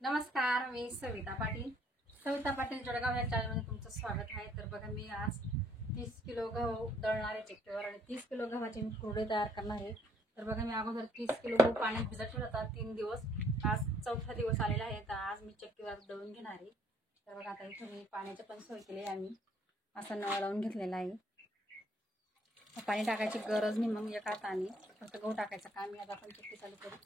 नमस्कार, मी सविता पाटील जळगाव या चॅनलमध्ये तुमचं स्वागत आहे। तर बघा, मी आज 30 किलो गहू दळणार आहे चक्कीवर आणि 30 किलो गव्हाची मी कुरडे तयार करणार आहे। तर बघा, मी अगोदर 30 किलो गहू पाण्यात भिजत ठेवला होता 3 दिवस। आज चौथा दिवस आलेला आहे, तर आज मी चक्कीवर दळून घेणार आहे। तर बघा, आता इथे मी पाण्याची पण सोय केली आहे। आम्ही असा नळ लावून घेतलेला आहे, पाणी टाकायची गरज नाही। मग एका हाताने फक्त गहू टाकायचं काम आहे। आता आपण चक्की चालू करू।